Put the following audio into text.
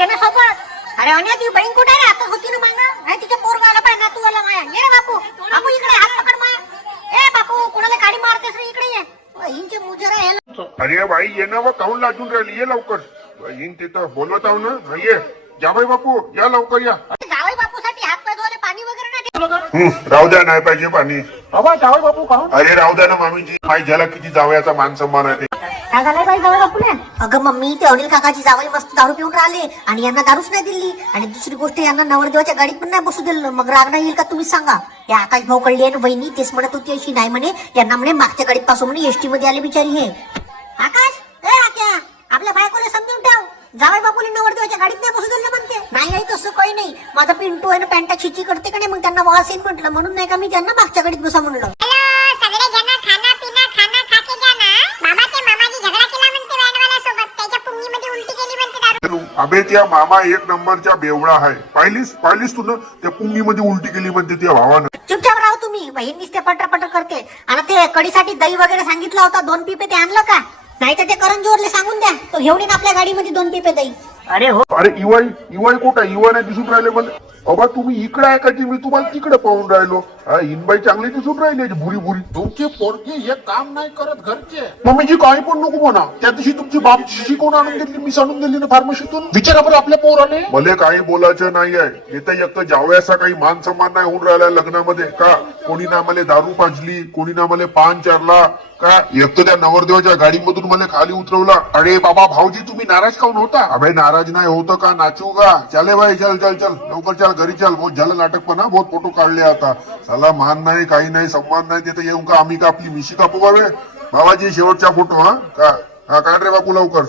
घे ना सोबत. अरे अन्या ती बहीण कुठे रे? आता होती ना मागं. नाही तिच्या पोरगाला पाय ना तू आला माया. ये रे बापू. बापू इकडे हात पकड माया. ए बापू कोणाला गाडी मारतेस रे? इकडे ये. बहीणचे मुजरा आहे. अरे बाई ये ना व काहून लाजून राहिली? ये लवकर. बहीण तिथं बोलवत आहो ना. ये जावई बापू या लवकर या. जावई बापूसाठी हात पाय धुवायला पाणी वगैरे नाही. राहू द्या नाही पाहिजे पाणी. बाबा जावई बापू काहून? अरे राहू द्या ना मामीजी. माई ज्याला किती जावयाचा मान सन्मान आहे ते. काय झालंय बाई जावई बापूला? अगं मम्मी ते अनिल काकाची जावई मस्त दारू पिऊन राहिले आणि यांना दारूच नाही दिली. आणि दुसरी गोष्ट यांना नवरदेवाच्या गाडीत पण नाही बसू दिलं. मग राग नाही येईल का तुम्ही सांगा? या आकाश भाऊ कळली आहे ना बहिणी तेच म्हणत होती अशी नाही म्हणे यांना म्हणे मागच्या गाडीत पासून म्हणे एसटी मध्ये आले बिचारी. हे आकाश ए आक्या आपल्या बायकोला समजून ठेव. जावई बापूला नवरदेवाच्या गाडीत नाही बसू दिलं म्हणते. नाही तसं काही नाही. माझा पिंटू आहे ना पॅन्टा छिची करते का नाही मग त्यांना वास येईल म्हटलं म्हणून नाही का मी त्यांना मागच्या गाडीत बसा म्हणलं. सगळे जण खाना पिना खाना खाके घ्या ना. बाबा ते मामाजी झगडा केला म्हणते व्हॅनवाल्या सोबत. त्याच्या पुंगीमध्ये उलटी केली म्हणते दारू. अबे त्या मामा एक नंबरच्या बेवडा आहे. पाहिलीस तू ना त्या पुंगी मध्ये उलटी केली म्हणते त्या भावानं. चुपचाप राहा तुम्ही. बहीण नुसते पटर करते. आणि ते कढीसाठी दही वगैरे सांगितलं होता 2 पिपे ते आणलं का? नाही तर ते करंजोरले सांगून द्या तो घेऊन येईन आपल्या गाडीमध्ये 2 पिपे दही. अरे हो अरे इवाई कुठं? इवा नाही दिसून राहिले मला. बाबा तुम्ही इकडे आहे का? मी तुम्हाला तिकडे पाहून राहिलो. हिनबाई चांगली दिसून राहिली बुरी. तुमचे पोरगे हे काम नाही करत घरचे. मम्मीजी काही पण नको म्हणा. त्या दिवशी तुमची बाप शिकवून आणून दिली मी आणून दिली ना फार्मसीतून. विचारा बरं आपल्या पोराने. मला काही बोलायचं नाही आहे. इथं एक तर जावयाचा काही मान सन्मान नाही होऊन राहिला लग्नामध्ये का? कोणी ना मला दारू पाजली, कोणी ना मला पान चारला का? एक तर त्या नवरदेवाच्या गाडीमधून मला खाली उतरवला. अरे बाबा भाऊजी तुम्ही नाराज काऊन होता? अबे नाराज नाही होतं का? नाचू का? चले भाई चल लवकर चल घरी चल. बहुत झालं नाटक पण बहुत फोटो काढले आता. साला मान नाही काही नाही सन्मान नाही. तिथे येऊन का आम्ही का आपली मिशी कापू बाबे? बाबाजी शेवटचा फोटो हा का? काढ रे बापू लवकर.